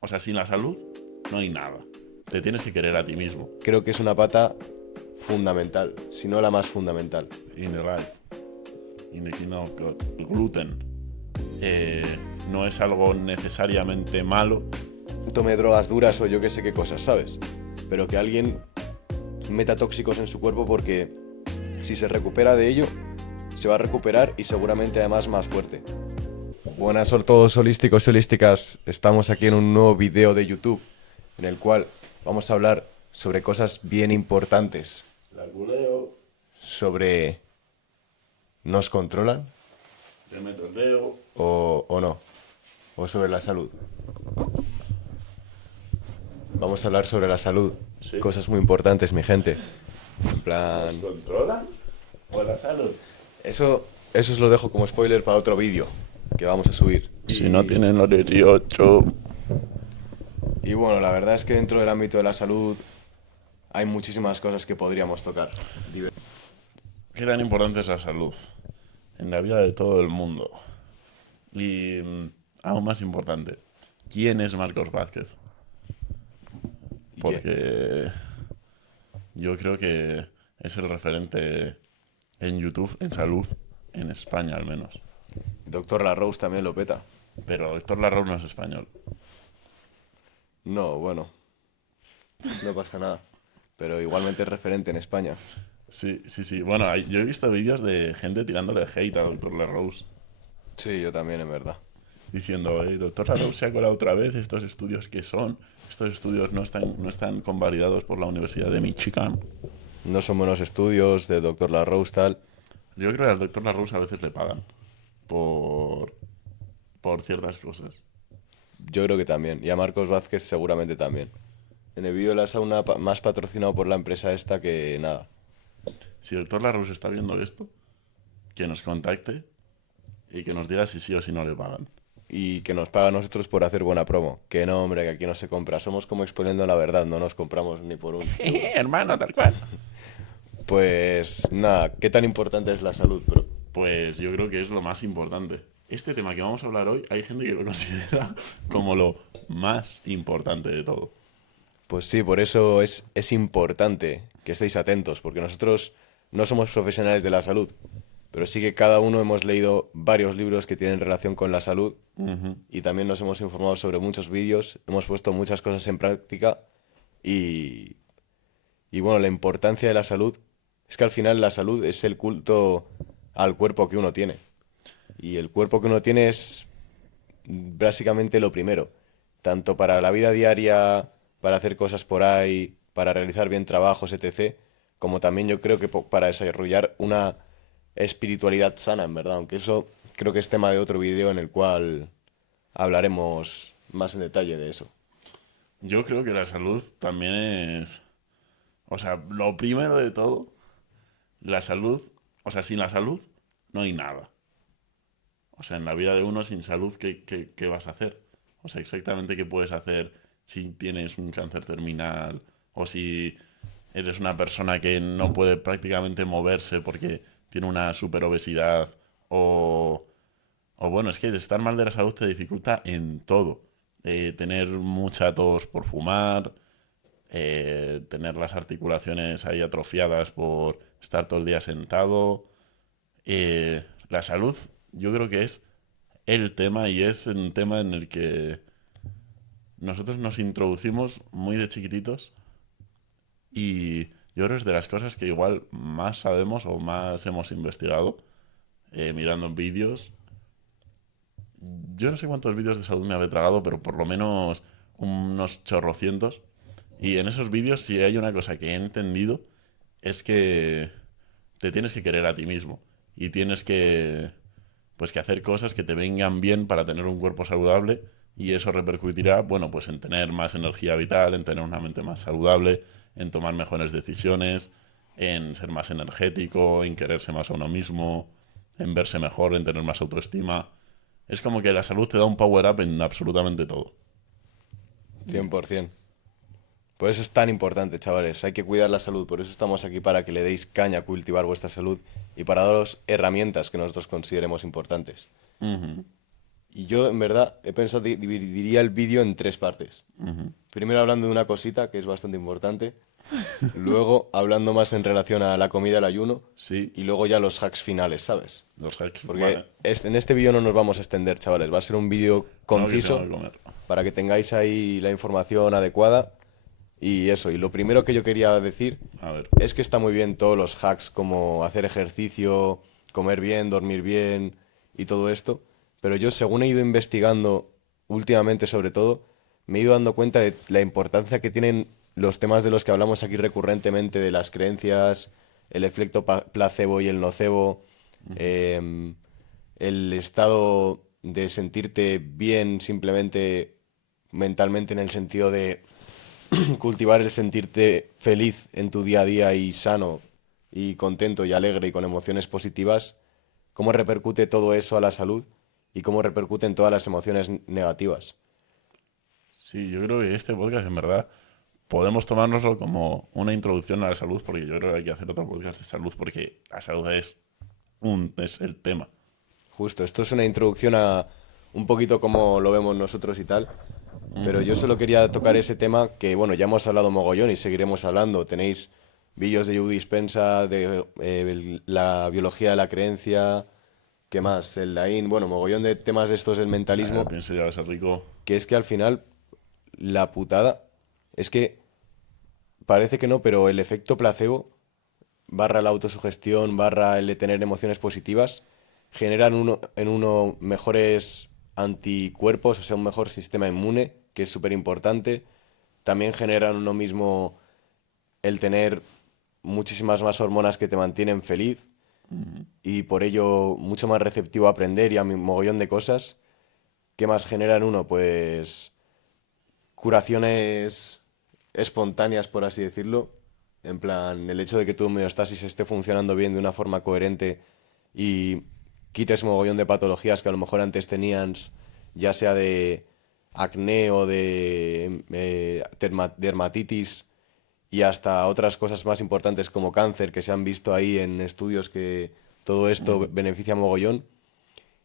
o sea, sin la salud no hay nada. Te tienes que querer a ti mismo. Creo que es una pata fundamental, si no la más fundamental. In the life. In the kingdom of God. El gluten no es algo necesariamente malo. Tome drogas duras o yo que sé qué cosas, ¿sabes? Pero que alguien meta tóxicos en su cuerpo porque si se recupera de ello, se va a recuperar y seguramente además más fuerte. Buenas a todos holísticos y holísticas, estamos aquí en un nuevo video de YouTube en el cual vamos a hablar sobre cosas bien importantes. La culeo, Sobre... ¿nos controlan te meto el dedo. o no? O sobre la salud. Vamos a hablar sobre la salud. Sí. Cosas muy importantes, mi gente. En plan... ¿Nos controlan? ¿O la salud? Eso os lo dejo como spoiler para otro vídeo que vamos a subir. Si no tienen los 18. Y bueno, la verdad es que dentro del ámbito de la salud hay muchísimas cosas que podríamos tocar. ¿Qué tan importante es la salud en la vida de todo el mundo? Y aún más importante, ¿quién es Marcos Vázquez? ¿Y qué? Porque yo creo que es el referente en YouTube, en salud, en España al menos. Doctor La Rose también lo peta. Pero Héctor Larraúl no es español. No, bueno, no pasa nada. Pero igualmente es referente en España. Sí, sí, sí. Bueno, yo he visto vídeos de gente tirándole hate a Doctor Larraúl, Sí, yo también, en verdad. diciendo, Doctor Larraúl se ha colado otra vez, estos estudios que son, estos estudios no están convalidados por la Universidad de Michigan. No son buenos estudios de Doctor La Rose tal. Yo creo que al Doctor Larraúl a veces le pagan por, por ciertas cosas. Yo creo que también. Y a Marcos Vázquez seguramente también. En el vídeo de la sauna más patrocinado por la empresa esta que nada. Si el Doctor Larraúl está viendo esto, que nos contacte y que nos diga si sí o si no le pagan. Y que nos paga a nosotros por hacer buena promo. Que no, hombre, que aquí no se compra. Somos como exponiendo la verdad, no nos compramos ni por un... Hermano, tal cual. Pues nada, ¿qué tan importante es la salud, bro? Pues yo creo que es lo más importante. Este tema que vamos a hablar hoy, hay gente que lo considera como lo más importante de todo. Pues sí, por eso es importante que estéis atentos, porque nosotros no somos profesionales de la salud, pero sí que cada uno hemos leído varios libros que tienen relación con la salud y también nos hemos informado sobre muchos vídeos, hemos puesto muchas cosas en práctica y, y bueno, la importancia de la salud es que al final la salud es el culto al cuerpo que uno tiene. Y el cuerpo que uno tiene es básicamente lo primero, tanto para la vida diaria, para hacer cosas por ahí, para realizar bien trabajos, etc., como también yo creo que para desarrollar una espiritualidad sana, en verdad, aunque eso creo que es tema de otro vídeo en el cual hablaremos más en detalle de eso. Yo creo que la salud también es... O sea, lo primero de todo, la salud... O sea, sin la salud no hay nada. O sea, en la vida de uno sin salud, ¿qué vas a hacer? O sea, exactamente qué puedes hacer si tienes un cáncer terminal o si eres una persona que no puede prácticamente moverse porque tiene una superobesidad o, o bueno, es que estar mal de la salud te dificulta en todo. Tener mucha tos por fumar, tener las articulaciones ahí atrofiadas por estar todo el día sentado. La salud yo creo que es el tema y es un tema en el que nosotros nos introducimos muy de chiquititos y yo creo que es de las cosas que igual más sabemos o más hemos investigado mirando vídeos. Yo no sé cuántos vídeos de salud me habré tragado, pero por lo menos unos chorrocientos. Y en esos vídeos si hay una cosa que he entendido es que te tienes que querer a ti mismo y tienes que pues que hacer cosas que te vengan bien para tener un cuerpo saludable y eso repercutirá, bueno, pues en tener más energía vital, en tener una mente más saludable, en tomar mejores decisiones, en ser más energético, en quererse más a uno mismo, en verse mejor, en tener más autoestima. Es como que la salud te da un power up en absolutamente todo. 100%. Por eso es tan importante, chavales. Hay que cuidar la salud. Por eso estamos aquí para que le deis caña a cultivar vuestra salud y para daros herramientas que nosotros consideremos importantes. Ujú. Y yo, en verdad, he pensado que dividiría el vídeo en tres partes. Ujú. Primero hablando de una cosita que es bastante importante, luego hablando más en relación a la comida, el ayuno, Sí, y luego ya los hacks finales, ¿sabes? los hacks, Porque vale. en este vídeo no nos vamos a extender, chavales. Va a ser un vídeo No, que tengo conciso que comer. para que tengáis ahí la información adecuada. Y eso, y lo primero que yo quería decir A ver. es que está muy bien todos los hacks como hacer ejercicio, comer bien, dormir bien y todo esto. Pero yo, según he ido investigando últimamente sobre todo, me he ido dando cuenta de la importancia que tienen los temas de los que hablamos aquí recurrentemente, de las creencias, el efecto placebo y el nocebo, em, el estado de sentirte bien simplemente mentalmente en el sentido de cultivar el sentirte feliz en tu día a día y sano y contento y alegre y con emociones positivas, cómo repercute todo eso a la salud y cómo repercuten todas las emociones negativas. Sí, yo creo que este podcast, en verdad, podemos tomárnoslo como una introducción a la salud, porque yo creo que hay que hacer otro podcast de salud, porque la salud es el tema. Justo, esto es una introducción a un poquito cómo lo vemos nosotros y tal, pero yo solo quería tocar ese tema que, bueno, ya hemos hablado mogollón y seguiremos hablando. Tenéis vídeos de Joe Dispensa, de la biología de la creencia, ¿qué más? El Laín, bueno, mogollón de temas de estos del mentalismo, Pienso ya va a ser rico. que es que al final la putada es que parece que no, pero el efecto placebo, barra la autosugestión, barra el de tener emociones positivas, generan en uno mejores anticuerpos, o sea, un mejor sistema inmune, que es súper importante. También generan uno mismo el tener muchísimas más hormonas que te mantienen feliz y por ello mucho más receptivo a aprender y a mi mogollón de cosas. ¿Qué más generan uno? Pues curaciones espontáneas, por así decirlo. En plan, el hecho de que tu homeostasis esté funcionando bien de una forma coherente y quites mogollón de patologías que a lo mejor antes tenías, ya sea de acné o de dermatitis y hasta otras cosas más importantes como cáncer que se han visto ahí en estudios que todo esto Ujú. beneficia mogollón.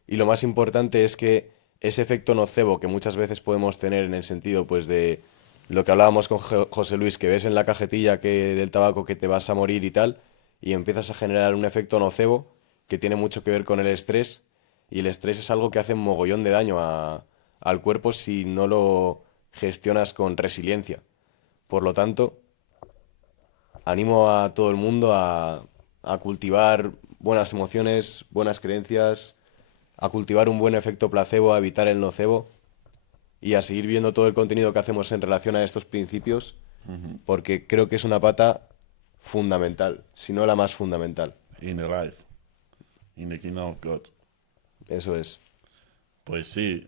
Y lo más importante es que ese efecto nocebo que muchas veces podemos tener en el sentido pues de lo que hablábamos con José Luis, que ves en la cajetilla que del tabaco que te vas a morir y tal, y empiezas a generar un efecto nocebo que tiene mucho que ver con el estrés, y el estrés es algo que hace un mogollón de daño al cuerpo si no lo gestionas con resiliencia. Por lo tanto, animo a todo el mundo a cultivar buenas emociones, buenas creencias, a cultivar un buen efecto placebo, a evitar el nocebo y a seguir viendo todo el contenido que hacemos en relación a estos principios, porque creo que es una pata fundamental, si no la más fundamental. In the life, in the kingdom of God. Eso es. Pues sí.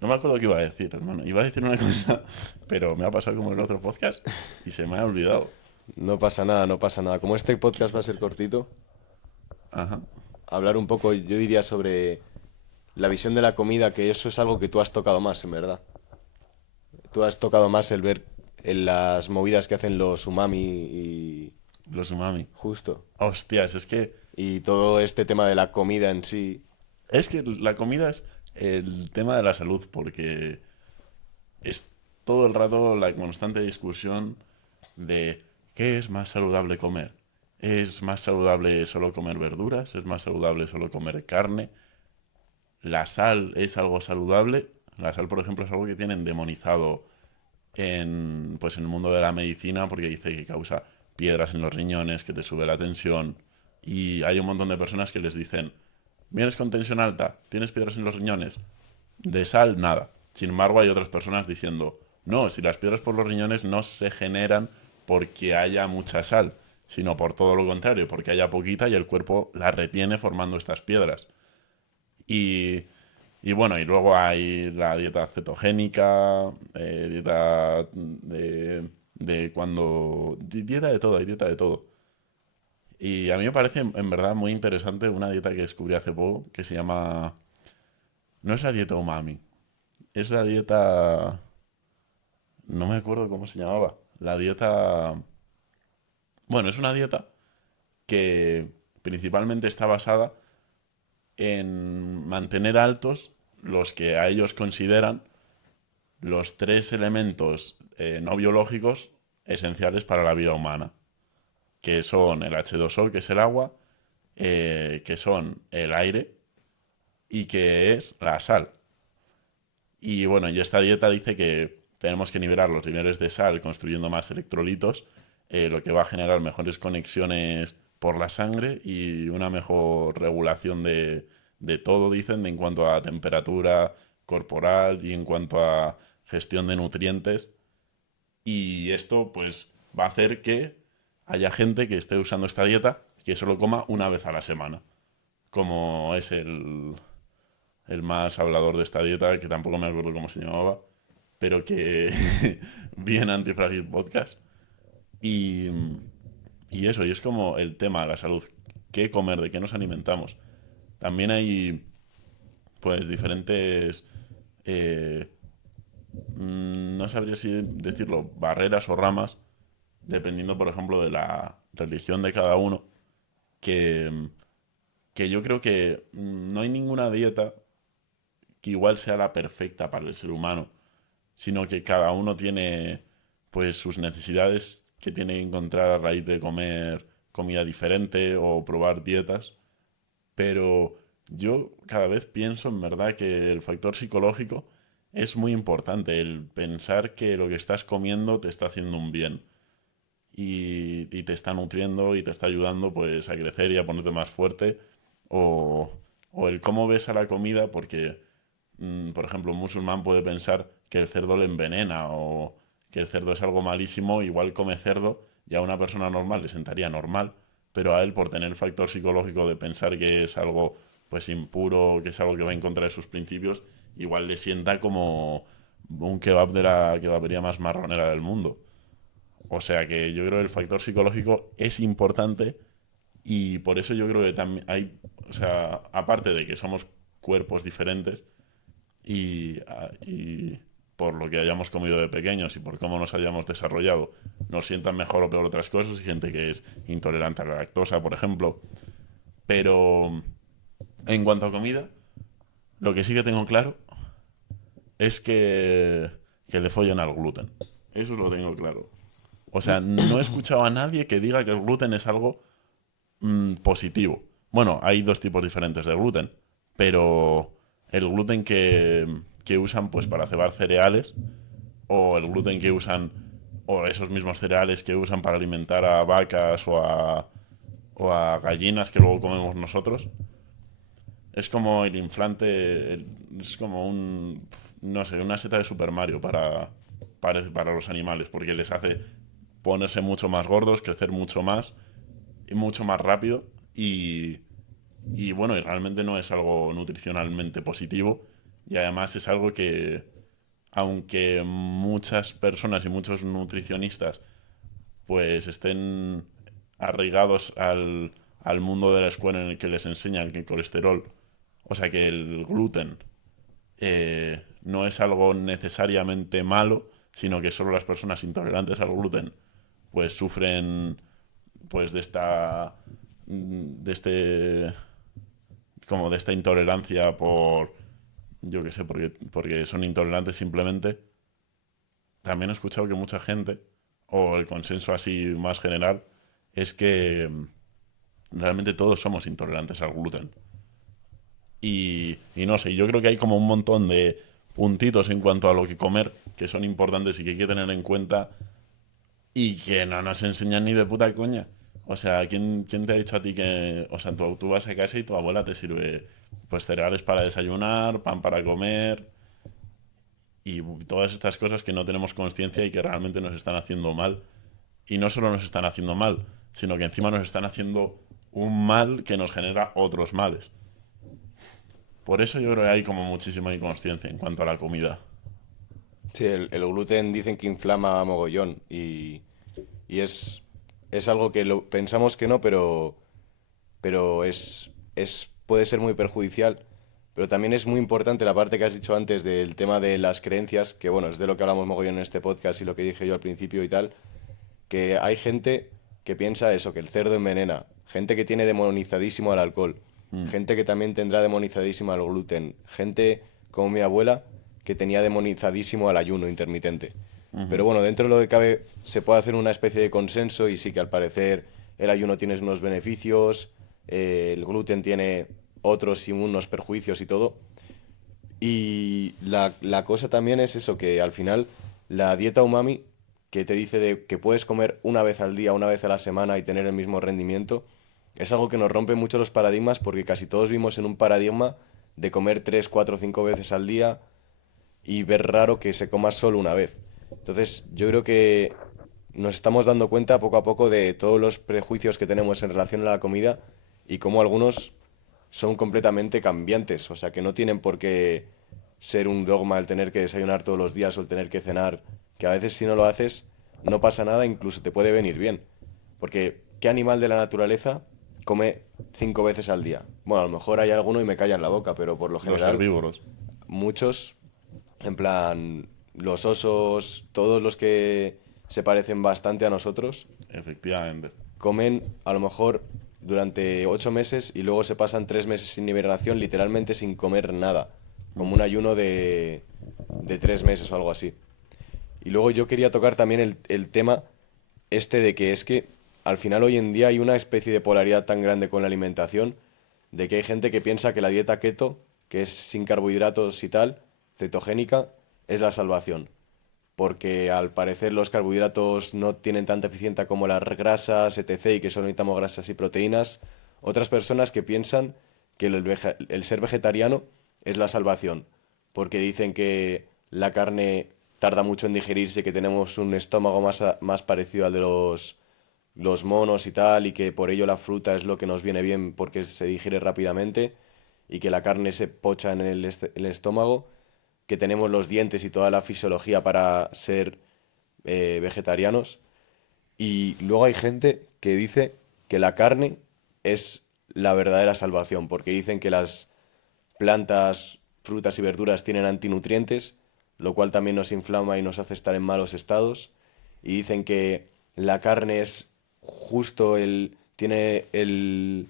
No me acuerdo qué iba a decir, hermano. Iba a decir una cosa, pero me ha pasado como en el otro podcast y se me ha olvidado. No pasa nada, no pasa nada. Como este podcast va a ser cortito, Ajá. hablar un poco, yo diría, sobre la visión de la comida, que eso es algo que tú has tocado más, en verdad. Tú has tocado más el ver en las movidas que hacen los umami y Los umami. justo. Hostias, Y todo este tema de la comida en sí. es que la comida es el tema de la salud, porque es todo el rato la constante discusión de qué es más saludable comer. ¿Es más saludable solo comer verduras? ¿Es más saludable solo comer carne? ¿La sal es algo saludable? La sal, por ejemplo, es algo que tienen demonizado pues en el mundo de la medicina porque dice que causa piedras en los riñones, que te sube la tensión. Y hay un montón de personas que les dicen, vienes con tensión alta, tienes piedras en los riñones, de sal, nada. Sin embargo, hay otras personas diciendo, no, si las piedras por los riñones no se generan porque haya mucha sal, sino por todo lo contrario, porque haya poquita y el cuerpo la retiene formando estas piedras. Y, y bueno, y luego hay la dieta cetogénica, dieta de cuando... Dieta de todo, hay dieta de todo. Y a mí me parece en verdad muy interesante una dieta que descubrí hace poco que se llama... No es la dieta umami, es la dieta... No me acuerdo cómo se llamaba. La dieta... Bueno, es una dieta que principalmente está basada en mantener altos los que a ellos consideran los 3 elementos no biológicos esenciales para la vida humana, que son el H2O, que es el agua, que son el aire y que es la sal. Y bueno, y esta dieta dice que tenemos que nivelar los niveles de sal construyendo más electrolitos, lo que va a generar mejores conexiones por la sangre y una mejor regulación de todo, dicen, en cuanto a temperatura corporal y en cuanto a gestión de nutrientes. Y esto pues va a hacer que haya gente que esté usando esta dieta que solo coma una vez a la semana, como es el más hablador de esta dieta, que tampoco me acuerdo cómo se llamaba, pero que vi en Antifragile Podcast. Y, y eso, y es como el tema de la salud. ¿Qué comer? ¿De qué nos alimentamos? También hay, pues, diferentes, eh, no sabría si decirlo, barreras o ramas, dependiendo, por ejemplo, de la religión de cada uno, que, que yo creo que no hay ninguna dieta que igual sea la perfecta para el ser humano, sino que cada uno tiene pues sus necesidades que tiene que encontrar a raíz de comer comida diferente o probar dietas. Pero yo cada vez pienso en verdad que el factor psicológico es muy importante, el pensar que lo que estás comiendo te está haciendo un bien y te está nutriendo y te está ayudando pues a crecer y a ponerte más fuerte o, o el cómo ves a la comida porque por ejemplo, un musulmán puede pensar que el cerdo le envenena o que el cerdo es algo malísimo, igual come cerdo y a una persona normal le sentaría normal, pero a él por tener el factor psicológico de pensar que es algo pues impuro, que es algo que va en contra de sus principios, igual le sienta como un kebab de la kebabería más marronera del mundo. O sea que yo creo que el factor psicológico es importante y por eso yo creo que también hay, o sea, aparte de que somos cuerpos diferentes, y por lo que hayamos comido de pequeños y por cómo nos hayamos desarrollado, nos sientan mejor o peor otras cosas. Hay gente que es intolerante a la lactosa, por ejemplo. Pero en cuanto a comida, lo que sí que tengo claro es que le follan al gluten. Eso lo tengo claro. O sea, no he escuchado a nadie que diga que el gluten es algo positivo. Bueno, hay dos tipos diferentes de gluten, pero el gluten que usan pues para cebar cereales o el gluten que usan o esos mismos cereales que usan para alimentar a vacas o a gallinas que luego comemos nosotros, es como el inflante, es como un, no sé, una seta de Super Mario para los animales, porque les hace ponerse mucho más gordos, crecer mucho más y mucho más rápido y bueno, y realmente no es algo nutricionalmente positivo y además es algo que, aunque muchas personas y muchos nutricionistas pues estén arraigados al mundo de la escuela en el que les enseñan que el colesterol, o sea que el gluten no es algo necesariamente malo, sino que solo las personas intolerantes al gluten pues sufren pues de este como de esta intolerancia por yo qué sé, porque son intolerantes simplemente. También he escuchado que mucha gente, o el consenso así más general, es que realmente todos somos intolerantes al gluten. Y no sé, yo creo que hay como un montón de puntitos en cuanto a lo que comer que son importantes y que hay que tener en cuenta y que no nos enseñan ni de puta coña. O sea, ¿quién te ha dicho a ti que, o sea, tú vas a casa y tu abuela te sirve pues cereales para desayunar, pan para comer y todas estas cosas que no tenemos conciencia y que realmente nos están haciendo mal? Y no solo nos están haciendo mal, sino que encima nos están haciendo un mal que nos genera otros males. Por eso yo creo que hay como muchísima inconsciencia en cuanto a la comida. Sí, el gluten dicen que inflama mogollón y es algo que pensamos que no, pero puede ser muy perjudicial. Pero también es muy importante la parte que has dicho antes del tema de las creencias, que bueno, es de lo que hablamos mogollón en este podcast y lo que dije yo al principio y tal, que hay gente que piensa eso, que el cerdo envenena, gente que tiene demonizadísimo al alcohol. gente que también tendrá demonizadísimo el gluten, gente como mi abuela que tenía demonizadísimo el ayuno intermitente. Pero bueno, dentro de lo que cabe se puede hacer una especie de consenso y sí que al parecer el ayuno tiene unos beneficios, el gluten tiene otros y unos perjuicios y todo. Y la cosa también es eso, que al final la dieta umami, que te dice de que puedes comer una vez al día, una vez a la semana y tener el mismo rendimiento, es algo que nos rompe mucho los paradigmas porque casi todos vivimos en un paradigma de comer 3 4 5 veces al día y ver raro que se coma solo una vez. Entonces, yo creo que nos estamos dando cuenta poco a poco de todos los prejuicios que tenemos en relación a la comida y cómo algunos son completamente cambiantes, o sea, que no tienen por qué ser un dogma el tener que desayunar todos los días o el tener que cenar, que a veces si no lo haces no pasa nada, incluso te puede venir bien. Porque, ¿qué animal de la naturaleza come 5 veces al día? Bueno, a lo mejor hay alguno y me calla en la boca, pero por lo Los general herbívoros. muchos, en plan, los osos, todos los que se parecen bastante a nosotros, Efectivamente. comen a lo mejor durante 8 meses y luego se pasan 3 meses sin hibernación, literalmente sin comer nada, como un ayuno de 3 meses o algo así. Y luego yo quería tocar también el tema este de que es que al final hoy en día hay una especie de polaridad tan grande con la alimentación, de que hay gente que piensa que la dieta keto, que es sin carbohidratos y tal, cetogénica, es la salvación porque al parecer los carbohidratos no tienen tanta eficiencia como las grasas, etc., y que solo necesitamos grasas y proteínas. Otras personas que piensan que el ser vegetariano es la salvación, porque dicen que la carne tarda mucho en digerirse, que tenemos un estómago más parecido al de los monos y tal, y que por ello la fruta es lo que nos viene bien porque se digiere rápidamente, y que la carne se pocha en el estómago, que tenemos los dientes y toda la fisiología para ser vegetarianos. Y luego hay gente que dice que la carne es la verdadera salvación, porque dicen que las plantas, frutas y verduras tienen antinutrientes, lo cual también nos inflama y nos hace estar en malos estados. Y dicen que la carne es justo tiene el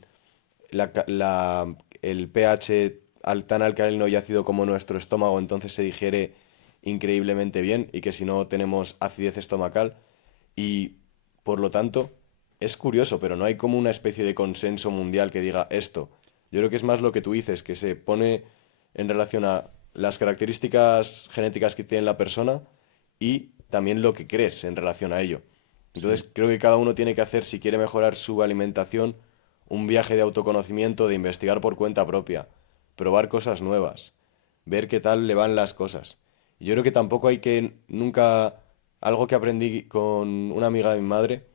pH tan alcalino y ácido como nuestro estómago, entonces se digiere increíblemente bien y que si no tenemos acidez estomacal. Y por lo tanto, es curioso, pero no hay como una especie de consenso mundial que diga esto. Yo creo que es más lo que tú dices, que se pone en relación a las características genéticas que tiene la persona y también lo que crees en relación a ello. Entonces, Sí. creo que cada uno tiene que hacer, si quiere mejorar su alimentación, un viaje de autoconocimiento, de investigar por cuenta propia, probar cosas nuevas, ver qué tal le van las cosas. Y yo creo que tampoco hay que nunca, algo que aprendí con una amiga de mi madre,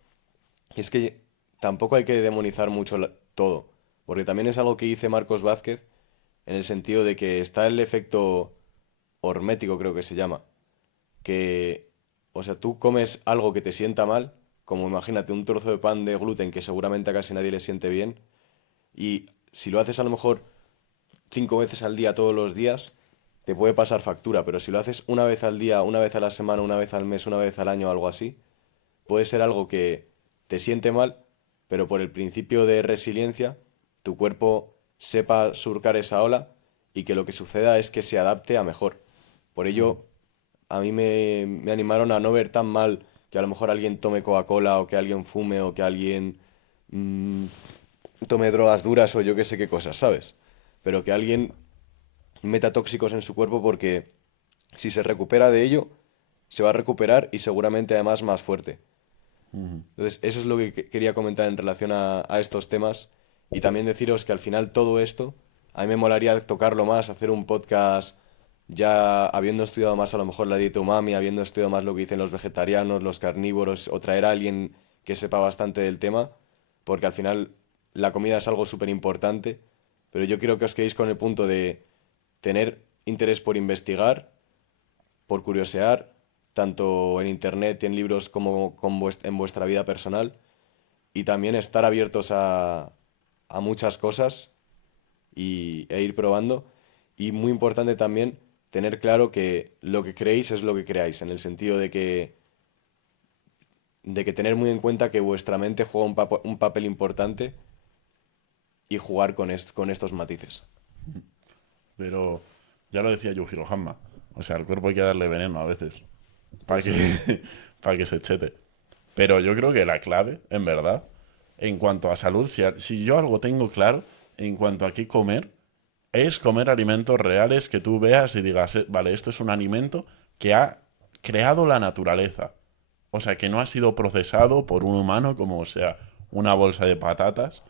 es que tampoco hay que demonizar mucho todo, porque también es algo que dice Marcos Vázquez, en el sentido de que está el efecto hormético, creo que se llama, que, o sea, tú comes algo que te sienta mal, como imagínate un trozo de pan de gluten que seguramente a casi nadie le siente bien, y si lo haces a lo mejor 5 veces al día todos los días, te puede pasar factura, pero si lo haces una vez al día, una vez a la semana, una vez al mes, una vez al año, algo así, puede ser algo que te siente mal, pero por el principio de resiliencia, tu cuerpo sepa surcar esa ola y que lo que suceda es que se adapte a mejor. Por Ujú. ello, a mí me animaron a no ver tan mal que a lo mejor alguien tome Coca-Cola o que alguien fume o que alguien mm, tome drogas duras o yo qué sé qué cosas, ¿sabes? Pero que alguien meta tóxicos en su cuerpo porque si se recupera de ello, se va a recuperar y seguramente además más fuerte. Entonces, eso es lo que quería comentar en relación a estos temas y también deciros que al final todo esto, a mí me molaría tocarlo más, hacer un podcast ya habiendo estudiado más a lo mejor la dieta umami, habiendo estudiado más lo que dicen los vegetarianos, los carnívoros, o traer a alguien que sepa bastante del tema, porque al final la comida es algo súper importante, pero yo quiero que os quedéis con el punto de tener interés por investigar, por curiosear, tanto en internet y en libros como en vuestra vida personal, y también estar abiertos a muchas cosas e ir probando. Y muy importante también tener claro que lo que creéis es lo que creáis, en el sentido de que tener muy en cuenta que vuestra mente juega un papel importante y jugar con estos matices. Pero ya lo decía Yujiro Hanma. O sea, al cuerpo hay que darle veneno a veces. Para Pues que, sí. para que se chete. Pero yo creo que la clave, en verdad, en cuanto a salud, si yo algo tengo claro en cuanto a qué comer, es comer alimentos reales que tú veas y digas, vale, esto es un alimento que ha creado la naturaleza. O sea, que no ha sido procesado por un humano como sea una bolsa de patatas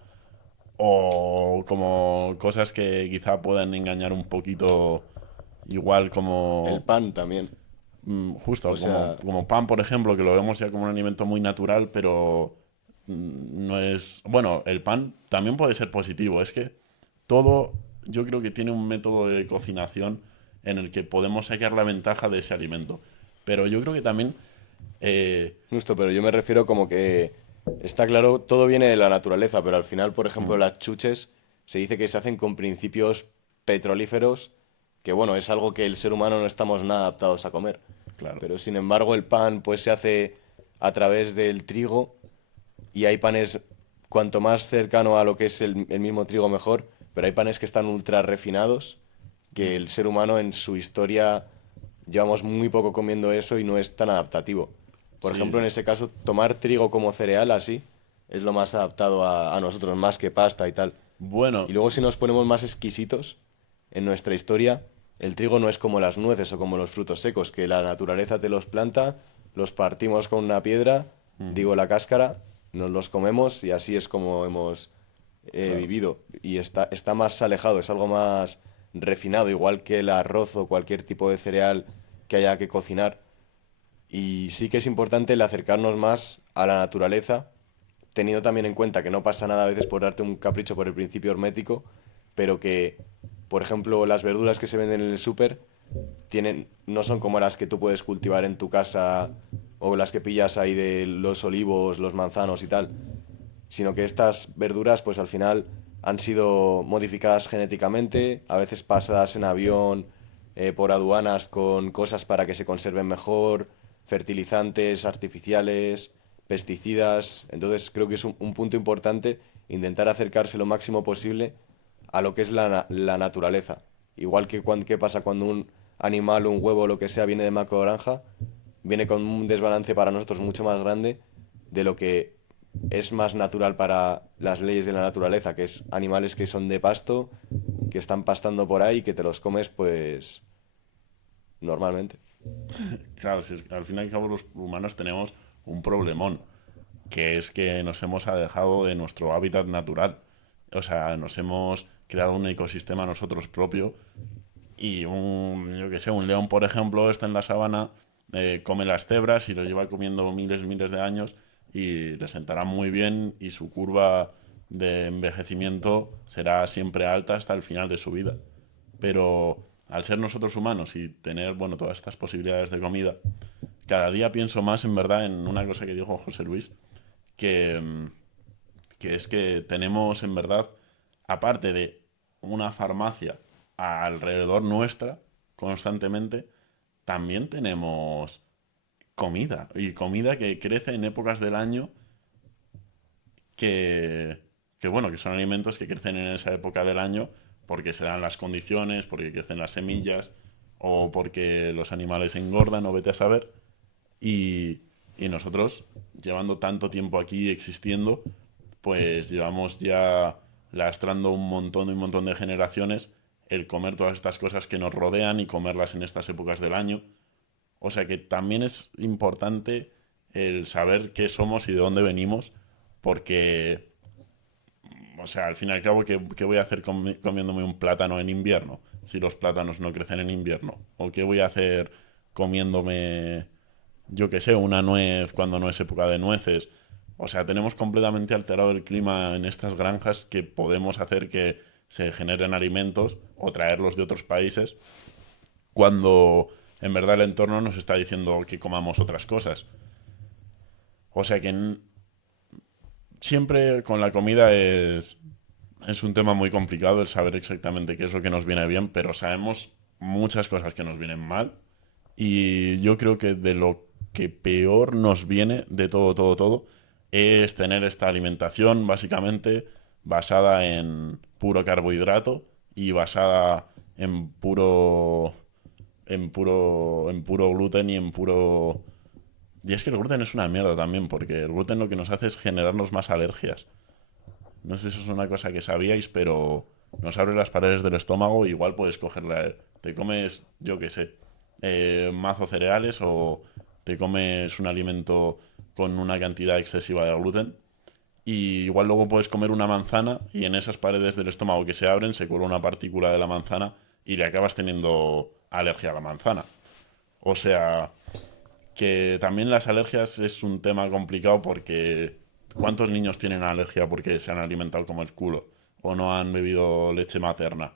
o como cosas que quizá puedan engañar un poquito, igual El como pan también. justo O como, sea, como pan, por ejemplo, que lo vemos ya como un alimento muy natural, pero no es... Bueno, el pan también puede ser positivo. Es que todo, yo creo que tiene un método de cocinación en el que podemos sacar la ventaja de ese alimento. Pero yo creo que también... justo, pero yo me refiero como que está claro, todo viene de la naturaleza, pero al final, por ejemplo, mm, las chuches se dice que se hacen con principios petrolíferos, que bueno, es algo que el ser humano no estamos nada adaptados a comer. claro. Pero sin embargo, el pan pues se hace a través del trigo y hay panes cuanto más cercano a lo que es el mismo trigo mejor, pero hay panes que están ultra refinados, que el ser humano en su historia llevamos muy poco comiendo eso y no es tan adaptativo. Por Sí, ejemplo, en ese caso, tomar trigo como cereal así es lo más adaptado a nosotros, más que pasta y tal. bueno, Y luego si nos ponemos más exquisitos, en nuestra historia, el trigo no es como las nueces o como los frutos secos, que la naturaleza te los planta, los partimos con una piedra, digo la cáscara, nos los comemos y así es como hemos claro. vivido. Y está más alejado, es algo más refinado, igual que el arroz o cualquier tipo de cereal que haya que cocinar. Y sí que es importante el acercarnos más a la naturaleza, teniendo también en cuenta que no pasa nada a veces por darte un capricho por el principio hermético, pero que, por ejemplo, las verduras que se venden en el súper no son como las que tú puedes cultivar en tu casa o las que pillas ahí de los olivos, los manzanos y tal, sino que estas verduras pues al final han sido modificadas genéticamente, a veces pasadas en avión por aduanas con cosas para que se conserven mejor, fertilizantes artificiales, pesticidas. Entonces creo que es un punto importante intentar acercarse lo máximo posible a lo que es la naturaleza. Igual que qué pasa cuando un animal, un huevo o lo que sea viene de macro granja, viene con un desbalance para nosotros mucho más grande de lo que es más natural para las leyes de la naturaleza, que es animales que son de pasto, que están pastando por ahí, que te los comes pues normalmente. Claro, si al fin y al cabo los humanos tenemos un problemón, que es que nos hemos alejado de nuestro hábitat natural. O sea, nos hemos creado un ecosistema nosotros propio y yo que sé, un león, por ejemplo, está en la sabana, come las cebras y lo lleva comiendo miles y miles de años y le sentará muy bien y su curva de envejecimiento será siempre alta hasta el final de su vida. Pero al ser nosotros humanos y tener, bueno, todas estas posibilidades de comida, cada día pienso más en verdad en una cosa que dijo José Luis, que, que es que tenemos en verdad, aparte de una farmacia alrededor nuestra constantemente, también tenemos comida y comida que crece en épocas del año que, bueno, que son alimentos que crecen en esa época del año porque se dan las condiciones, porque crecen las semillas o porque los animales engordan o vete a saber. Y, y nosotros, llevando tanto tiempo aquí existiendo, pues llevamos ya lastrando un montón de generaciones el comer todas estas cosas que nos rodean y comerlas en estas épocas del año. O sea que también es importante el saber qué somos y de dónde venimos, porque, o sea, al fin y al cabo, ¿qué voy a hacer comiéndome un plátano en invierno si los plátanos no crecen en invierno? ¿O qué voy a hacer comiéndome, yo qué sé, una nuez cuando no es época de nueces? O sea, tenemos completamente alterado el clima en estas granjas que podemos hacer que se generen alimentos o traerlos de otros países cuando en verdad el entorno nos está diciendo que comamos otras cosas. O sea que siempre con la comida es un tema muy complicado el saber exactamente qué es lo que nos viene bien, pero sabemos muchas cosas que nos vienen mal. Y yo creo que de lo que peor nos viene de todo es tener esta alimentación, básicamente, basada en puro carbohidrato y basada en puro gluten y en puro... Y es que el gluten es una mierda también, porque el gluten lo que nos hace es generarnos más alergias. No sé si eso es una cosa que sabíais, pero nos abre las paredes del estómago. Igual puedes cogerla. Te comes, yo qué sé, mazo cereales o te comes un alimento con una cantidad excesiva de gluten. Y igual luego puedes comer una manzana y en esas paredes del estómago que se abren se cuela una partícula de la manzana y le acabas teniendo alergia a la manzana. O sea, que también las alergias es un tema complicado porque ¿cuántos niños tienen alergia porque se han alimentado como el culo? O no han bebido leche materna.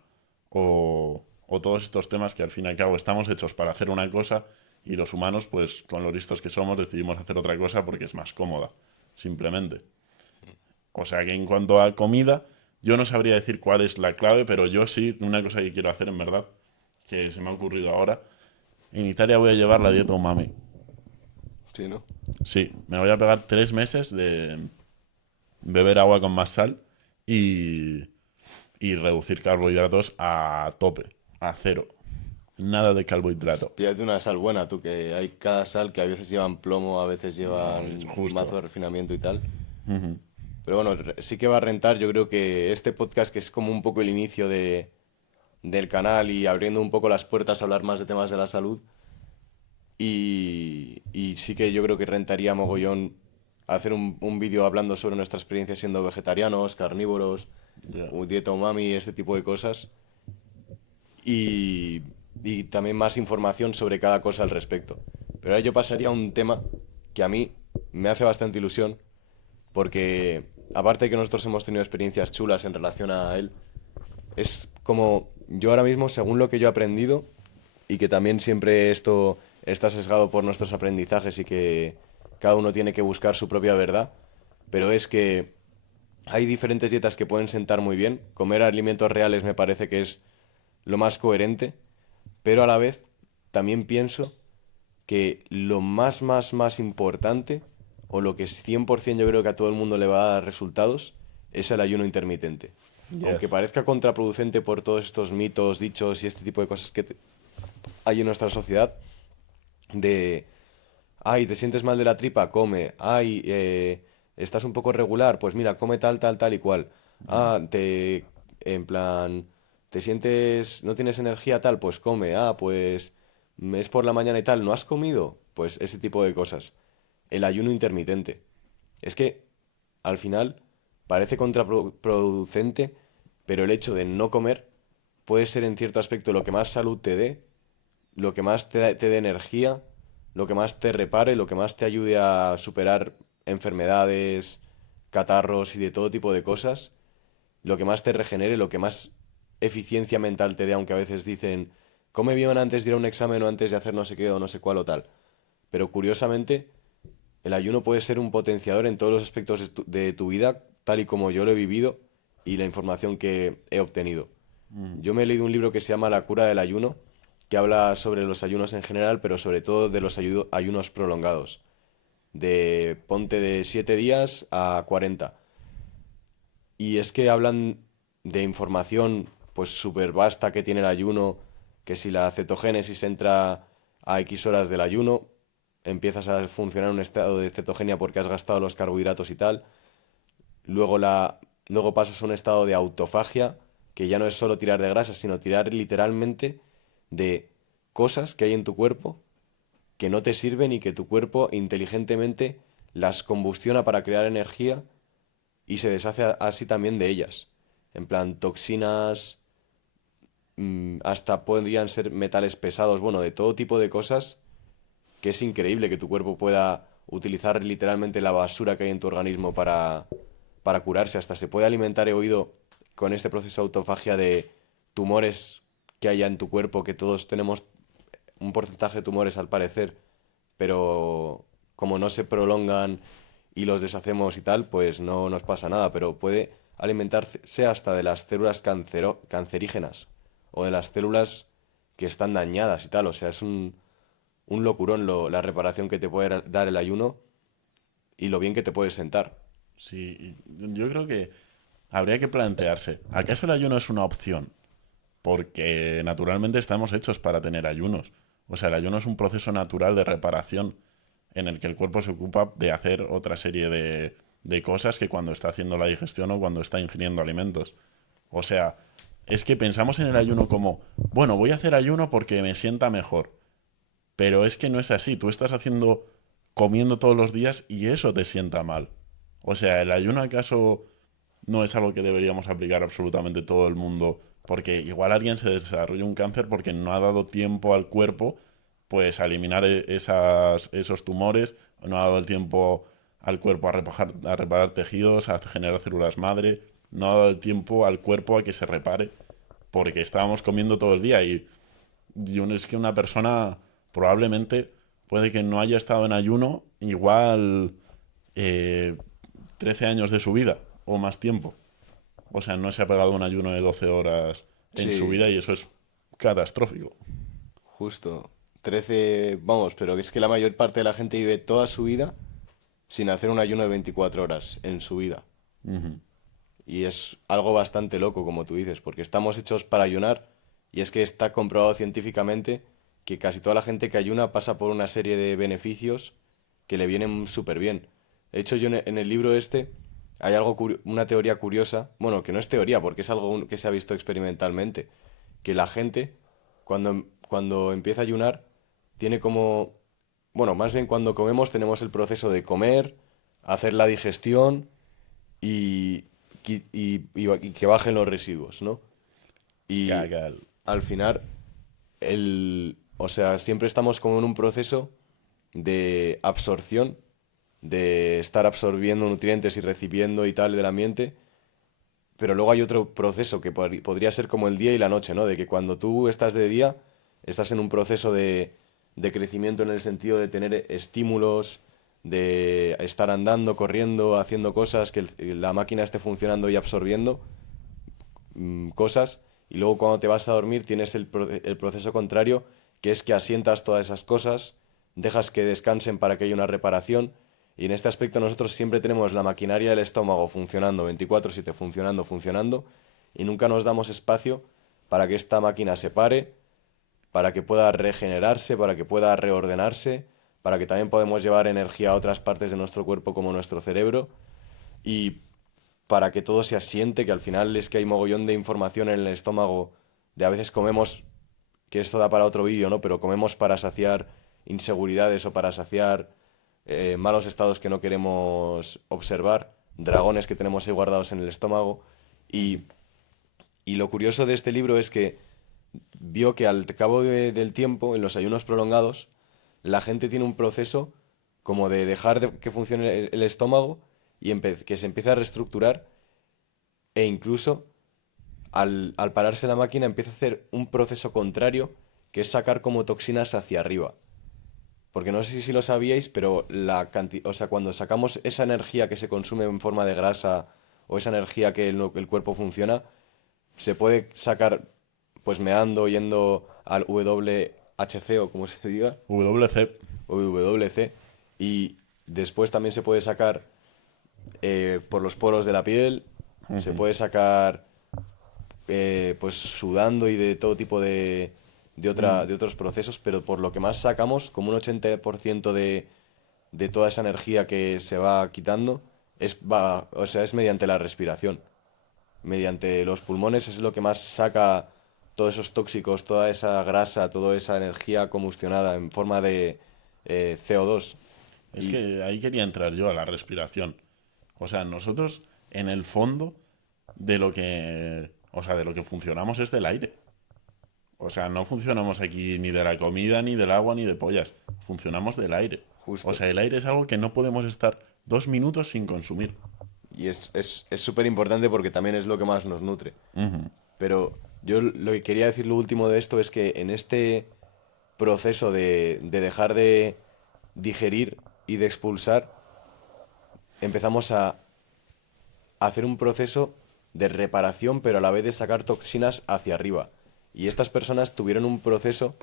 O todos estos temas que al fin y al cabo estamos hechos para hacer una cosa y los humanos, pues con lo listos que somos, decidimos hacer otra cosa porque es más cómoda. Simplemente. O sea que en cuanto a comida, yo no sabría decir cuál es la clave, pero yo sí, una cosa que quiero hacer en verdad, que se me ha ocurrido ahora, en Italia voy a llevar la dieta umami. Sí, ¿no? Sí, me voy a pegar 3 meses de beber agua con más sal y, y reducir carbohidratos a tope, a cero. Nada de carbohidrato. Pídate una sal buena, tú, que hay cada sal que a veces llevan plomo, a veces No, es llevan mazo justo. de refinamiento y tal. Pero bueno, sí que va a rentar. Yo creo que este podcast, que es como un poco el inicio del canal y abriendo un poco las puertas a hablar más de temas de la salud. Y sí que yo creo que rentaría mogollón hacer un vídeo hablando sobre nuestra experiencia siendo vegetarianos, carnívoros, Ya. dieta umami, este tipo de cosas. Y, y también más información sobre cada cosa al respecto. Pero ahora yo pasaría a un tema que a mí me hace bastante ilusión, porque aparte de que nosotros hemos tenido experiencias chulas en relación a él, es como yo ahora mismo, según lo que yo he aprendido, y que también siempre esto está sesgado por nuestros aprendizajes y que cada uno tiene que buscar su propia verdad, pero es que hay diferentes dietas que pueden sentar muy bien. Comer alimentos reales me parece que es lo más coherente, pero a la vez también pienso que lo más importante, o lo que es 100% yo creo que a todo el mundo le va a dar resultados, es el ayuno intermitente. Aunque Yes. parezca contraproducente por todos estos mitos, dichos y este tipo de cosas que hay en nuestra sociedad, de, ay, te sientes mal de la tripa, come, ay, estás un poco regular, pues mira, come tal y cual. Ah, en plan, te sientes, no tienes energía tal, pues come, ah, pues es por la mañana y tal, ¿no has comido? Pues ese tipo de cosas. El ayuno intermitente. Es que, al final, parece contraproducente, pero el hecho de no comer puede ser en cierto aspecto lo que más salud te dé, lo que más te dé energía, lo que más te repare, lo que más te ayude a superar enfermedades, catarros y de todo tipo de cosas, lo que más te regenere, lo que más eficiencia mental te dé, aunque a veces dicen, come bien antes de ir a un examen o antes de hacer no sé qué o no sé cuál o tal. Pero curiosamente, el ayuno puede ser un potenciador en todos los aspectos de tu vida, tal y como yo lo he vivido y la información que he obtenido. Yo me he leído un libro que se llama La cura del ayuno, que habla sobre los ayunos en general, pero sobre todo de los ayunos prolongados. De ponte de 7 días a 40. Y es que hablan de información pues súper vasta que tiene el ayuno, que si la cetogénesis entra a X horas del ayuno, empiezas a funcionar en un estado de cetogenia porque has gastado los carbohidratos y tal. Luego, luego pasas a un estado de autofagia, que ya no es solo tirar de grasa, sino tirar literalmente de cosas que hay en tu cuerpo que no te sirven y que tu cuerpo inteligentemente las combustiona para crear energía y se deshace así también de ellas. En plan, toxinas, hasta podrían ser metales pesados, bueno, de todo tipo de cosas que es increíble que tu cuerpo pueda utilizar literalmente la basura que hay en tu organismo para curarse. Hasta se puede alimentar, he oído, con este proceso de autofagia de tumores que haya en tu cuerpo, que todos tenemos un porcentaje de tumores al parecer, pero como no se prolongan y los deshacemos y tal, pues no nos pasa nada, pero puede alimentarse hasta de las células cancerígenas o de las células que están dañadas y tal, o sea, es un locurón la reparación que te puede dar el ayuno y lo bien que te puede sentar. Sí, yo creo que habría que plantearse, ¿acaso el ayuno es una opción? Porque naturalmente estamos hechos para tener ayunos. O sea, el ayuno es un proceso natural de reparación en el que el cuerpo se ocupa de hacer otra serie de cosas que cuando está haciendo la digestión o cuando está ingiriendo alimentos. O sea, es que pensamos en el ayuno como, bueno, voy a hacer ayuno porque me sienta mejor. Pero es que no es así. Tú estás haciendo, comiendo todos los días y eso te sienta mal. O sea, ¿el ayuno acaso no es algo que deberíamos aplicar absolutamente todo el mundo? Porque igual alguien se desarrolla un cáncer porque no ha dado tiempo al cuerpo pues a eliminar esos tumores, no ha dado el tiempo al cuerpo a reparar tejidos, a generar células madre, no ha dado el tiempo al cuerpo a que se repare porque estábamos comiendo todo el día y es que una persona probablemente puede que no haya estado en ayuno igual eh, 13 años de su vida o más tiempo. O sea, no se ha pegado un ayuno de 12 horas en su Sí, vida y eso es catastrófico. justo. 13, vamos, pero es que la mayor parte de la gente vive toda su vida sin hacer un ayuno de 24 horas en su vida. Ujú. Y es algo bastante loco, como tú dices, porque estamos hechos para ayunar y es que está comprobado científicamente que casi toda la gente que ayuna pasa por una serie de beneficios que le vienen súper bien. De hecho, yo en el libro este hay una teoría curiosa, bueno, que no es teoría porque es algo que se ha visto experimentalmente, que la gente cuando empieza a ayunar tiene como, bueno, más bien cuando comemos tenemos el proceso de comer, hacer la digestión y, y que bajen los residuos, ¿no? Y Cagal. al final, o sea, siempre estamos como en un proceso de absorción, de estar absorbiendo nutrientes y recibiendo y tal del ambiente, pero luego hay otro proceso que podría ser como el día y la noche, ¿no? De que cuando tú estás de día, estás en un proceso de crecimiento en el sentido de tener estímulos, de estar andando, corriendo, haciendo cosas, que la máquina esté funcionando y absorbiendo cosas, y luego cuando te vas a dormir tienes el proceso contrario, que es que asientas todas esas cosas, dejas que descansen para que haya una reparación, y en este aspecto nosotros siempre tenemos la maquinaria del estómago funcionando 24/7, funcionando, funcionando, y nunca nos damos espacio para que esta máquina se pare, para que pueda regenerarse, para que pueda reordenarse, para que también podamos llevar energía a otras partes de nuestro cuerpo como nuestro cerebro, y para que todo se asiente, que al final es que hay mogollón de información en el estómago, de a veces comemos, que esto da para otro vídeo, ¿no? Pero comemos para saciar inseguridades o para saciar malos estados que no queremos observar, dragones que tenemos ahí guardados en el estómago. Y, y lo curioso de este libro es que vio que al cabo del tiempo, en los ayunos prolongados, la gente tiene un proceso como de dejar que funcione el estómago y que se empiece a reestructurar, e incluso al pararse la máquina empieza a hacer un proceso contrario, que es sacar como toxinas hacia arriba. Porque no sé si lo sabíais, pero o sea, cuando sacamos esa energía que se consume en forma de grasa o esa energía que el cuerpo funciona, se puede sacar pues meando, yendo al WHC o como se diga, WC. o WC, y después también se puede sacar por los poros de la piel, se Ujú. puede sacar pues sudando y de todo tipo Mm. de otros procesos, pero por lo que más sacamos, como un 80% de toda esa energía que se va quitando, o sea, es mediante la respiración. Mediante los pulmones es lo que más saca todos esos tóxicos, toda esa grasa, toda esa energía combustionada en forma de CO2. Es Y que ahí quería entrar yo a la respiración. O sea, nosotros en el fondo o sea, de lo que funcionamos es del aire. O sea, no funcionamos aquí ni de la comida, ni del agua, ni de pollas. Funcionamos del aire. O justo. sea, el aire es algo que no podemos estar 2 minutos sin consumir. Y es súper importante porque también es lo que más nos nutre. Ujú. Pero yo lo que quería decir lo último de esto es que en este proceso de dejar de digerir y de expulsar, empezamos a hacer un proceso de reparación, pero a la vez de sacar toxinas hacia arriba. Y estas personas tuvieron un proceso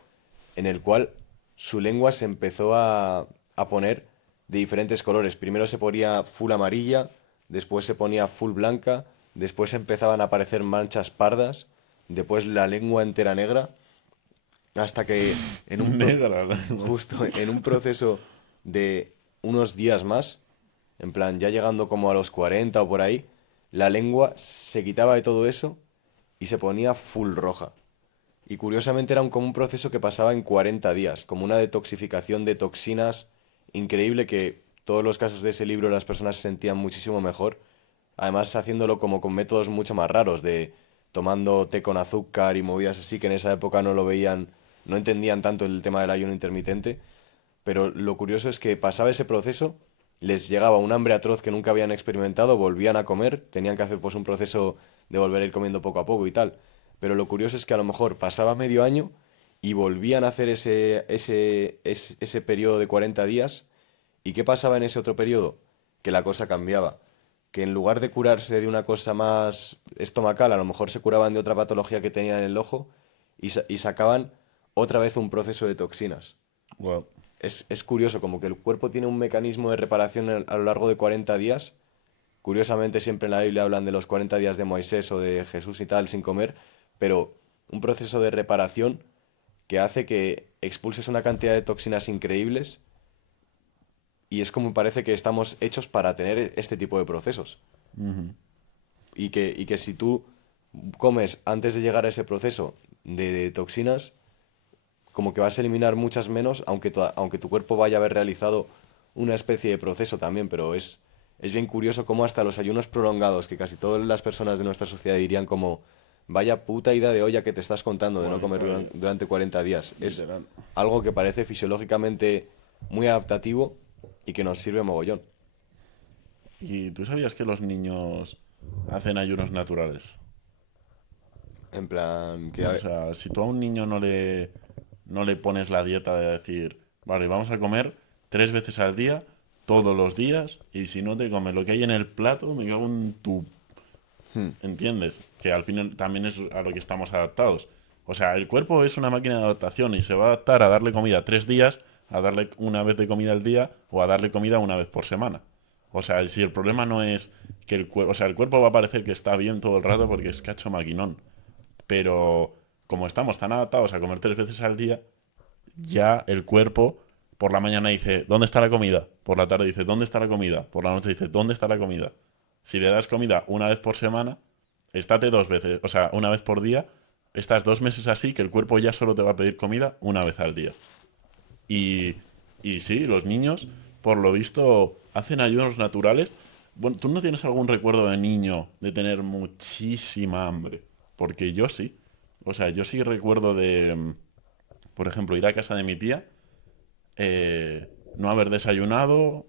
en el cual su lengua se empezó a poner de diferentes colores. Primero se ponía full amarilla, después se ponía full blanca después empezaban a aparecer manchas pardas, después la lengua entera negra, hasta que en un Negra. justo en un proceso de unos días más, en plan ya llegando como a los 40 o por ahí, la lengua se quitaba de todo eso y se ponía full roja. Y curiosamente era como un proceso que pasaba en 40 días, como una detoxificación de toxinas increíble que todos los casos de ese libro las personas se sentían muchísimo mejor. Además haciéndolo como con métodos mucho más raros, de tomando té con azúcar y movidas así que en esa época no lo veían, no entendían tanto el tema del ayuno intermitente. Pero lo curioso es que pasaba ese proceso, les llegaba un hambre atroz que nunca habían experimentado, volvían a comer, tenían que hacer pues un proceso de volver a ir comiendo poco a poco y tal. Pero lo curioso es que a lo mejor pasaba medio año y volvían a hacer ese periodo de 40 días. ¿Y qué pasaba en ese otro periodo? Que la cosa cambiaba. Que en lugar de curarse de una cosa más estomacal, a lo mejor se curaban de otra patología que tenían en el ojo y sacaban otra vez un proceso de toxinas. Wow. Es curioso, como que el cuerpo tiene un mecanismo de reparación a lo largo de 40 días. Curiosamente siempre en la Biblia hablan de los 40 días de Moisés o de Jesús y tal sin comer, pero un proceso de reparación que hace que expulses una cantidad de toxinas increíbles y es como parece que estamos hechos para tener este tipo de procesos. Y que si tú comes antes de llegar a ese proceso de toxinas, como que vas a eliminar muchas menos, aunque tu cuerpo vaya a haber realizado una especie de proceso también, pero es bien curioso cómo hasta los ayunos prolongados, que casi todas las personas de nuestra sociedad dirían como, vaya puta idea de olla que te estás contando de no Bueno, comer durante 40 días, es literal. algo que parece fisiológicamente muy adaptativo y que nos sirve mogollón. ¿Y tú sabías que los niños hacen ayunos naturales? En plan, que a O ver, sea, si tú a un niño no le pones la dieta de decir, vale, vamos a comer 3 veces al día, todos los días, y si no te comes lo que hay en el plato, me cago en tu... ¿Entiendes? Que al final también es a lo que estamos adaptados. O sea, el cuerpo es una máquina de adaptación y se va a adaptar a darle comida 3 días, a darle una vez de comida al día o a darle comida una vez por semana. O sea, si el problema no es que el cuerpo... O sea, el cuerpo va a parecer que está bien todo el rato porque es cacho maquinón. Pero como estamos tan adaptados a comer 3 veces al día, ya el cuerpo por la mañana dice, ¿dónde está la comida? Por la tarde dice, ¿dónde está la comida? Por la noche dice, ¿dónde está la comida? Si le das comida una vez por semana, estate 2 veces, o sea, una vez por día, estás 2 meses así que el cuerpo ya solo te va a pedir comida una vez al día. Y, y sí, los niños, por lo visto, hacen ayunos naturales. Bueno, ¿tú no tienes algún recuerdo de niño de tener muchísima hambre? Porque yo sí. O sea, yo sí recuerdo de, por ejemplo, ir a casa de mi tía, no haber desayunado,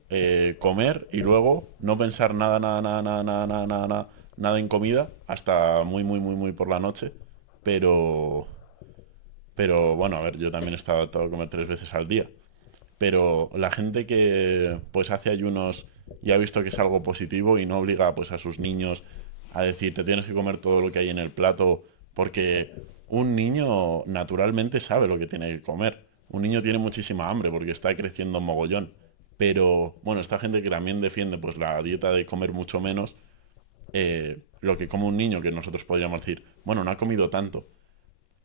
comer y luego no pensar nada, nada, nada, nada, nada, nada, nada, nada, nada en comida hasta muy, muy, muy, muy por la noche. Pero, pero bueno, a ver, yo también estaba adaptado a comer 3 veces al día. Pero la gente que pues hace ayunos y ha visto que es algo positivo y no obliga pues a sus niños a decir te tienes que comer todo lo que hay en el plato porque un niño naturalmente sabe lo que tiene que comer. Un niño tiene muchísima hambre porque está creciendo mogollón. Pero bueno, esta gente que también defiende pues la dieta de comer mucho menos, lo que come un niño que nosotros podríamos decir, bueno, no ha comido tanto.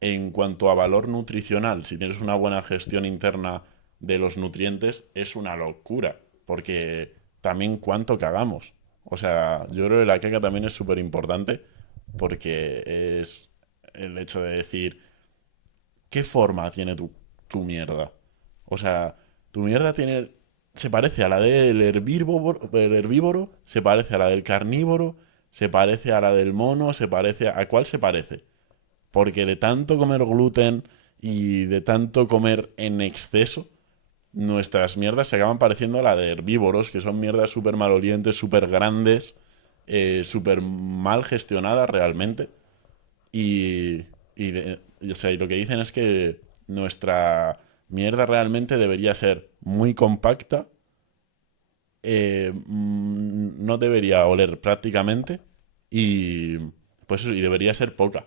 En cuanto a valor nutricional, si tienes una buena gestión interna de los nutrientes, es una locura. Porque también cuánto cagamos. O sea, yo creo que la caca también es súper importante porque es el hecho de decir, ¿qué forma tiene tu mierda? O sea, tu mierda tiene... Se parece a la del herbívoro, se parece a la del carnívoro, se parece a la del mono, se parece ¿A cuál se parece? Porque de tanto comer gluten y de tanto comer en exceso, nuestras mierdas se acaban pareciendo a la de herbívoros, que son mierdas súper malolientes, súper grandes, súper mal gestionadas realmente. Y, o sea, y lo que dicen es que nuestra mierda realmente debería ser muy compacta, no debería oler prácticamente y pues eso, y debería ser poca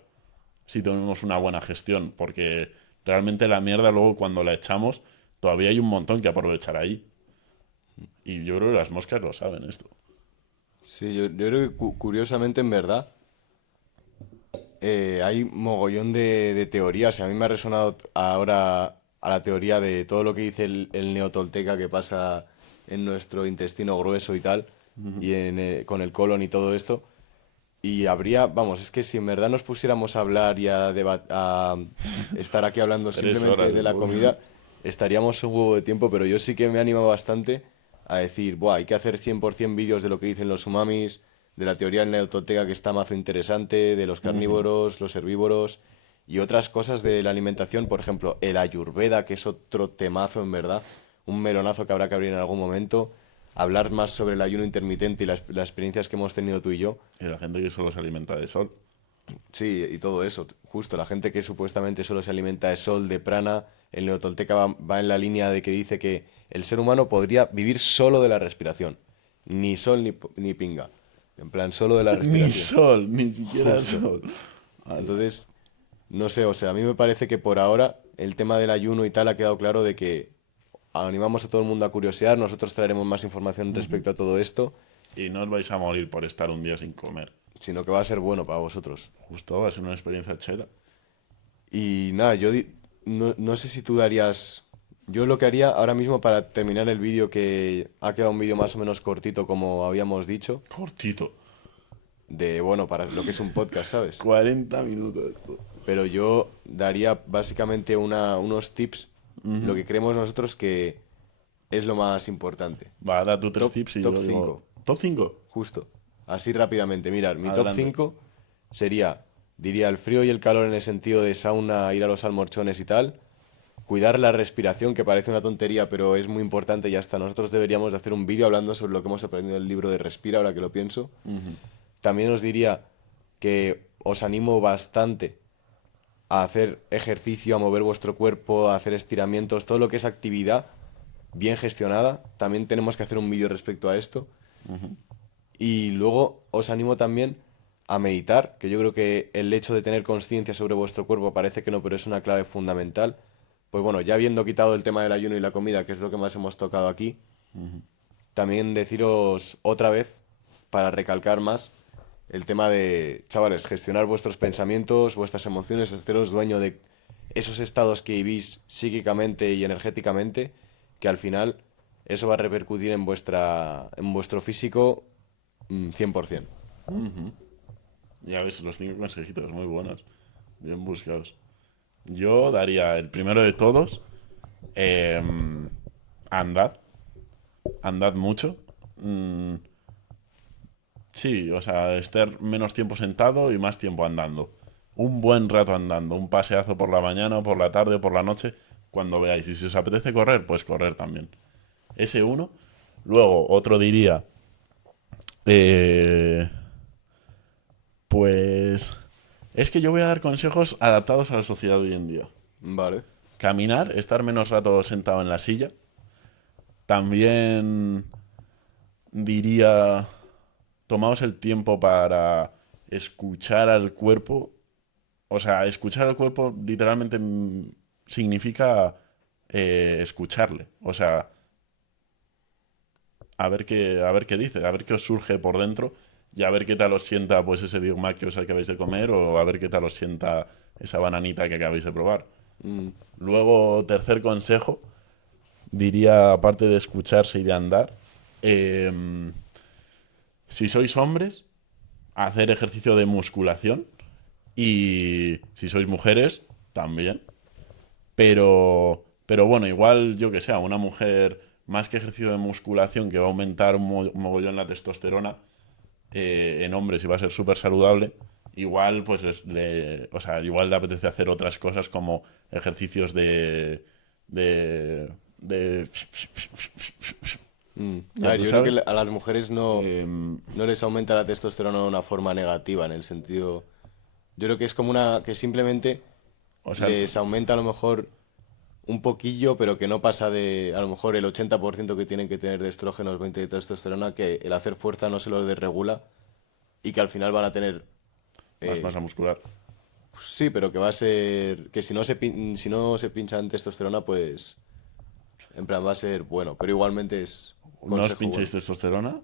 si tenemos una buena gestión, porque realmente la mierda luego cuando la echamos todavía hay un montón que aprovechar ahí. Y yo creo que las moscas lo saben esto. Sí, yo creo que curiosamente, en verdad, hay mogollón de teorías. Y a mí me ha resonado ahora a la teoría de todo lo que dice el neotolteca que pasa en nuestro intestino grueso y tal, y con el colon y todo esto. Y habría, vamos, es que si en verdad nos pusiéramos a hablar y a estar aquí hablando 3 horas simplemente de de la podcast. comida, estaríamos un huevo de tiempo, pero yo sí que me he animado bastante a decir, buah, hay que hacer 100% vídeos de lo que dicen los umamis, de la teoría del neotolteca que está mazo interesante, de los carnívoros, los herbívoros y otras cosas de la alimentación, por ejemplo, el ayurveda, que es otro temazo en verdad, un melonazo que habrá que abrir en algún momento, hablar más sobre el ayuno intermitente y las experiencias que hemos tenido tú y yo. Y la gente que solo se alimenta de sol. Sí, y todo eso. Justo, la gente que supuestamente solo se alimenta de sol, de prana, el neotolteca va en la línea de que dice que el ser humano podría vivir solo de la respiración. Ni sol ni pinga. En plan, solo de la Ni respiración. sol, ni siquiera Justo. sol. Ala. Entonces, no sé, o sea, a mí me parece que por ahora el tema del ayuno y tal ha quedado claro de que animamos a todo el mundo a curiosear, nosotros traeremos más información respecto a todo esto, Y no os vais a morir por estar un día sin comer. sino que va a ser bueno para vosotros. Justo va a ser una experiencia chela. Y nada, no sé si tú darías... Yo lo que haría ahora mismo para terminar el vídeo, que ha quedado un vídeo más o menos cortito como habíamos dicho, Cortito. de, bueno, para lo que es un podcast, ¿sabes? 40 minutos. Pero yo daría básicamente unos tips, lo que creemos nosotros que es lo más importante. Va, da tú tres Top, tips y top yo digo... 5 ¿Top 5? justo. Así rápidamente. Mirar, mi top Adelante. 5 sería, diría, el frío y el calor en el sentido de sauna, ir a los almorchones y tal. Cuidar la respiración, que parece una tontería, pero es muy importante y hasta nosotros deberíamos de hacer un vídeo hablando sobre lo que hemos aprendido en el libro de Respira, ahora que lo pienso. También os diría que os animo bastante a hacer ejercicio, a mover vuestro cuerpo, a hacer estiramientos, todo lo que es actividad bien gestionada. También tenemos que hacer un vídeo respecto a esto. Y luego os animo también a meditar, que yo creo que el hecho de tener conciencia sobre vuestro cuerpo parece que no, pero es una clave fundamental. Pues bueno, ya habiendo quitado el tema del ayuno y la comida, que es lo que más hemos tocado aquí, también deciros otra vez, para recalcar más, el tema de, chavales, gestionar vuestros pensamientos, vuestras emociones, haceros dueño de esos estados que vivís psíquicamente y energéticamente, que al final eso va a repercutir en vuestro físico 100%. Ya ves, los 5 consejitos muy buenos. Bien buscados. Yo daría el primero de todos. Andad. Andad mucho. Mm, sí, o sea, estar menos tiempo sentado y más tiempo andando. Un buen rato andando. Un paseazo por la mañana o por la tarde o por la noche. Cuando veáis. Y si os apetece correr, pues correr también. Ese uno. Luego, otro diría. eh, pues. Es que yo voy a dar consejos adaptados a la sociedad de hoy en día. Vale. Caminar, estar menos rato sentado en la silla. También diría, tomaos el tiempo para escuchar al cuerpo. O sea, escuchar al cuerpo literalmente significa escucharle. O sea, a ver qué dice, a ver qué os surge por dentro y a ver qué tal os sienta pues ese Big Mac que os acabáis de comer o a ver qué tal os sienta esa bananita que acabáis de probar. Mm, Luego, tercer consejo, diría, aparte de escucharse y de andar, em, si sois hombres, hacer ejercicio de musculación y si sois mujeres, también. Pero bueno, igual yo que sé, una mujer más que ejercicio de musculación que va a aumentar un mogollón la testosterona en hombres y va a ser súper saludable, igual pues o sea, igual le apetece hacer otras cosas como ejercicios de A ya ver, tú yo creo que sabes. a las mujeres no, Em, no les aumenta la testosterona de una forma negativa, en el sentido... Yo creo que es como una... que simplemente o sea, les aumenta a lo mejor un poquillo, pero que no pasa de a lo mejor el 80% que tienen que tener de estrógenos, 20 de testosterona, que el hacer fuerza no se lo desregula y que al final van a tener... más eh, masa muscular. pues sí, pero que va a ser... que si no se pinchan testosterona, pues... En plan, va a ser bueno, pero igualmente es No os consejo pinchéis bueno. testosterona.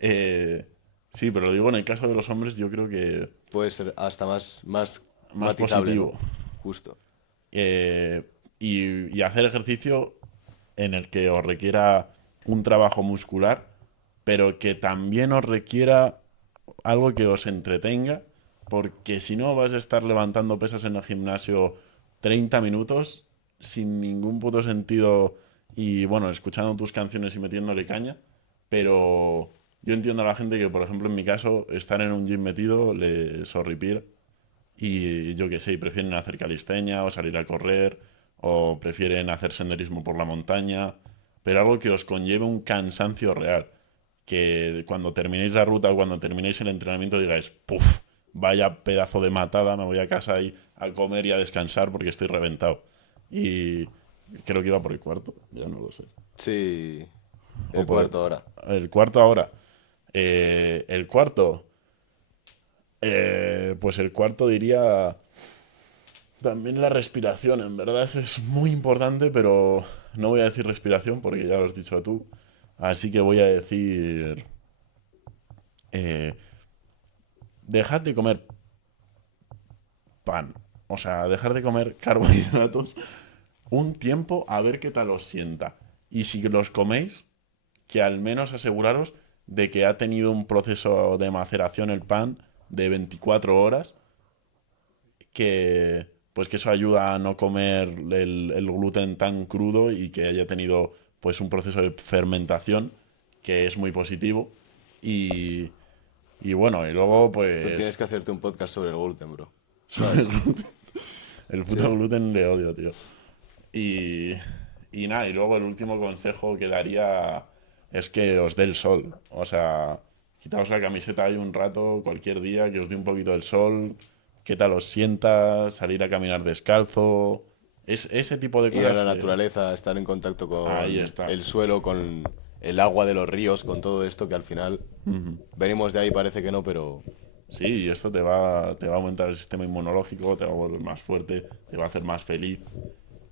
Sí, pero lo digo en el caso de los hombres, yo creo que Puede ser hasta más más matizable, ¿no? positivo. Justo. Y hacer ejercicio en el que os requiera un trabajo muscular, pero que también os requiera algo que os entretenga, porque si no vas a estar levantando pesas en el gimnasio 30 minutos sin ningún puto sentido y bueno, escuchando tus canciones y metiéndole caña, pero yo entiendo a la gente que, por ejemplo, en mi caso, estar en un gym metido les horripila y yo qué sé, y prefieren hacer calistenia o salir a correr o prefieren hacer senderismo por la montaña, pero algo que os conlleve un cansancio real. Que cuando terminéis la ruta o cuando terminéis el entrenamiento digáis, puff, vaya pedazo de matada, me voy a casa y a comer y a descansar porque estoy reventado. Y creo que iba por el cuarto, ya no lo sé. Sí, O el por cuarto ahora. el cuarto ahora. El cuarto, pues el cuarto diría también la respiración, en verdad es muy importante, pero no voy a decir respiración porque ya lo has dicho tú. Así que voy a decir, eh, dejad de comer pan. O sea, dejar de comer carbohidratos un tiempo a ver qué tal os sienta. Y si los coméis, que al menos aseguraros de que ha tenido un proceso de maceración el pan de 24 horas, que pues que eso ayuda a no comer el gluten tan crudo y que haya tenido pues un proceso de fermentación que es muy positivo. Y, y bueno, y luego Tú tienes pues que hacerte un podcast sobre el gluten, bro. sobre ¿Sabes? el puto Sí. gluten le odio, tío. Y, y nada, y luego el último consejo que daría es que os dé el sol. O sea, quitaos la camiseta ahí un rato, cualquier día, que os dé un poquito el sol, qué tal os sienta, salir a caminar descalzo. Es ese tipo de Ir a cosas la que... naturaleza, estar en contacto Ahí con está. el suelo, con el agua de los ríos, con todo esto que al final venimos de ahí, parece que no, pero Sí, y esto te va a aumentar el sistema inmunológico, te va a volver más fuerte, te va a hacer más feliz.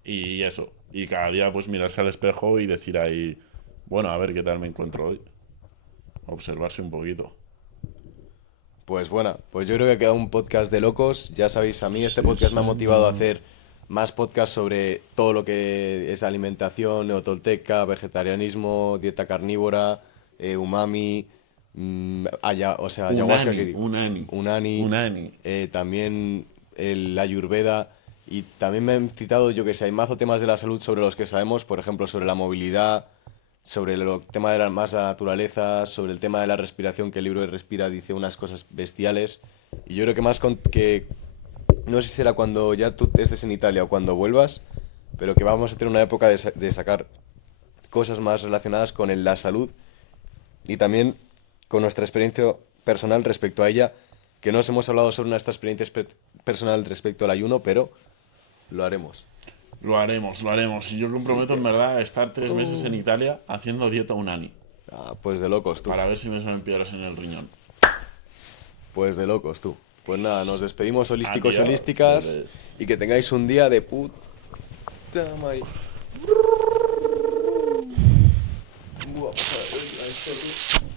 Y eso. Y cada día pues mirarse al espejo y decir ahí, bueno, a ver qué tal me encuentro hoy. Observarse un poquito. pues bueno, pues yo creo que ha quedado un podcast de locos. Ya sabéis, a mí este Sí, podcast me ha motivado a señor. hacer más podcasts sobre todo lo que es alimentación, neotolteca, vegetarianismo, dieta carnívora, umami, o sea, ayahuasca, que digo, Un unani, unani. también la ayurveda. Y también me han citado, yo que sé, hay mazo temas de la salud sobre los que sabemos, por ejemplo, sobre la movilidad, sobre el tema de más la naturaleza, sobre el tema de la respiración, que el libro de Respira dice unas cosas bestiales. Y yo creo que más que no sé si será cuando ya tú estés en Italia o cuando vuelvas, pero que vamos a tener una época de sacar cosas más relacionadas con la salud y también con nuestra experiencia personal respecto a ella, que no os hemos hablado sobre nuestra experiencia personal respecto al ayuno, pero lo haremos. Lo haremos. Y yo Así comprometo en que, verdad a estar 3 meses en Italia haciendo dieta unani. pues de locos tú. Para ver si me salen piedras en el riñón. Pues de locos tú. Pues nada, nos despedimos holísticos y Adiós, holísticas bebés. y que tengáis un día de puta madre. Buah, pues, a ver,